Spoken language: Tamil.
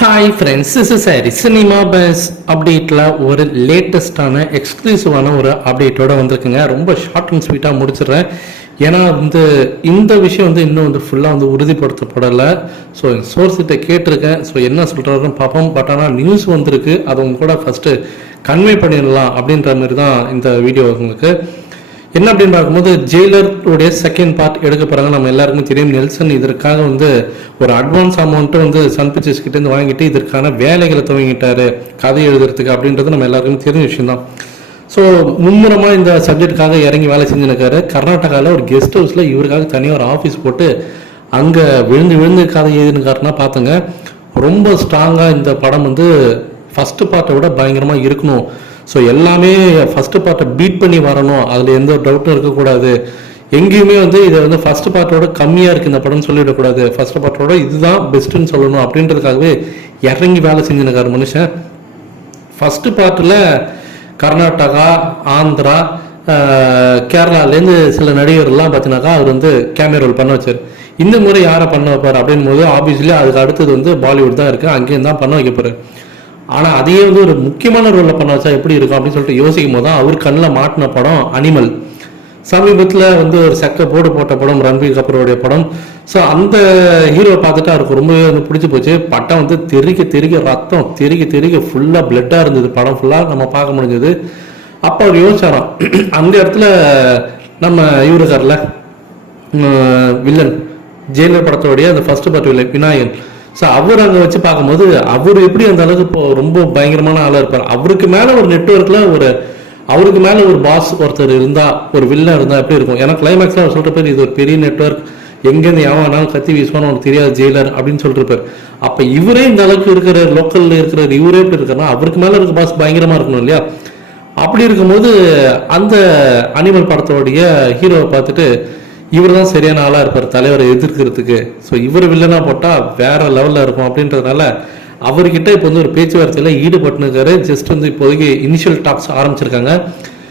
Hi friends is sorry cinema buzz அப்டேட்டில் ஒரு லேட்டஸ்டான எக்ஸ்க்ளூசிவான ஒரு அப்டேட்டோட வந்திருக்குங்க. ரொம்ப ஷார்ட் அண்ட் ஸ்வீட்டாக முடிச்சிடுறேன். ஏன்னா வந்து இந்த விஷயம் வந்து இன்னும் வந்து ஃபுல்லாக வந்து உறுதிப்படுத்தப்படலை. ஸோ சோர்ஸ் கிட்ட கேட்டிருக்கேன். ஸோ என்ன சொல்கிறாருன்னு பார்ப்போம். பட் ஆனால் நியூஸ் வந்திருக்கு. அதை உங்க கூட ஃபஸ்ட்டு கன்வே பண்ணிடலாம் அப்படின்ற மாதிரி தான் இந்த வீடியோ உங்களுக்கு. என்ன அப்படின்னு பார்க்கும்போது ஜெயிலருடைய செகண்ட் பார்ட் எடுக்க போறாங்க. நம்ம எல்லாருக்கும் தெரியும் நெல்சன் இதற்காக வந்து ஒரு அட்வான்ஸ் அமௌண்ட்டு வந்து சன் பிக்சர்ஸ் கிட்டேருந்து வாங்கிட்டு இதற்கான வேலைகளை துவங்கிட்டாரு. கதை எழுதுறதுக்கு அப்படின்றது நம்ம எல்லாருக்கும் தெரிஞ்ச விஷயம்தான். ஸோ மும்முரமாக இந்த சப்ஜெக்டுக்காக இறங்கி வேலை செஞ்சுருக்காரு கர்நாடகாவில் ஒரு கெஸ்ட் ஹவுஸில் இவருக்காக தனியாக ஒரு ஆஃபீஸ் போட்டு அங்கே விழுந்து விழுந்து கதை எழுதினுக்காருன்னா பார்த்துங்க ரொம்ப ஸ்ட்ராங்காக இந்த படம் வந்து ஃபஸ்ட்டு பார்ட்டை விட பயங்கரமாக இருக்கணும். ஸோ எல்லாமே ஃபஸ்ட்டு பார்ட்டை பீட் பண்ணி வரணும். அதில் எந்த டவுட்டும் இருக்கக்கூடாது. எங்கேயுமே வந்து இதை வந்து ஃபஸ்ட் பார்ட்டோட கம்மியாக இருக்குது இந்த படம்னு சொல்லிவிடக்கூடாது ஃபர்ஸ்ட் பார்ட்டோட இதுதான் பெஸ்ட்டுன்னு சொல்லணும் அப்படின்றதுக்காகவே இறங்கி வேலை செஞ்சுருக்காரு மனுஷன். ஃபஸ்ட்டு பார்ட்டில் கர்நாடகா ஆந்திரா கேரளாலேருந்து சில நடிகர்லாம் பார்த்தினாக்கா அவர் வந்து கேமரா ரோல் பண்ண வச்சார். இந்த முறை யாரை பண்ண வைப்பார் அப்படின் போது ஆப்வியஸ்லி அதுக்கு அடுத்தது வந்து பாலிவுட் தான் இருக்குது அங்கேயும் தான் பண்ண வைக்க போகிறார் ஆனால் அதையே வந்து ஒரு முக்கியமான ரோலில் பண்ண வச்சா எப்படி இருக்கும் அப்படின்னு சொல்லிட்டு யோசிக்கும் போது தான் அவர் கண்ணில் மாட்டின படம் அனிமல் சமீபத்தில் வந்து ஒரு செக்க போடு போட்ட படம் ரன்பீர் கபூருடைய படம். ஸோ அந்த ஹீரோவை பார்த்துட்டு அவருக்கு ரொம்பவே வந்து பிடிச்சி போச்சு. பட்டம் வந்து தெறிக்க தெறிக்க ரத்தம் தெறிக்க தெறிக்க ஃபுல்லாக பிளட்டாக இருந்தது. படம் ஃபுல்லாக நம்ம பார்க்க முடிஞ்சது. அப்போ அவர் யோசிச்சாராம். அந்த இடத்துல நம்ம இவரு இருக்கார்ல வில்லன் ஜெயிலர் படத்தோடைய அந்த first part villain Vinayakan. So அவர் அங்கே வச்சு பார்க்கும்போது அவர் எப்படி அந்த அளவுக்கு இப்போ ரொம்ப பயங்கரமான ஆளாக இருப்பார்? அவருக்கு மேலே ஒரு நெட்ஒர்க்கில் ஒரு அவருக்கு மேலே ஒரு பாஸ் ஒருத்தர் இருந்தால் ஒரு வில்லன் இருந்தால் எப்படி இருக்கும்? ஏன்னா கிளைமேக்ஸில் அவர் சொல்கிற பேர் இது ஒரு பெரிய நெட்வொர்க் எங்கேருந்து எவனாலும் கத்தி வீசுவான்னு உனக்கு தெரியாது ஜெயிலர் அப்படின்னு சொல்லிருப்பார். அப்போ இவரே இந்த அளவுக்கு இருக்கிற லோக்கலில் இருக்கிற இவரே எப்படி இருக்காருன்னா அவருக்கு மேலே இருக்க பாஸ் பயங்கரமாக இருக்கணும் இல்லையா? அப்படி இருக்கும்போது அந்த அனிமல் படத்தோடைய ஹீரோவை பார்த்துட்டு இவர் தான் சரியான ஆளா இருப்பார் தலைவரை எதிர்க்கிறதுக்கு. ஸோ இவர் வில்லனா போட்டா வேற லெவல்ல இருக்கும் அப்படின்றதுனால அவர்கிட்ட இப்போ வந்து ஒரு பேச்சுவார்த்தையில ஈடுபட்டுனுக்காரு ஜஸ்ட் வந்து இப்போதைக்கு இனிஷியல் டாக்ஸ் ஆரம்பிச்சிருக்காங்க.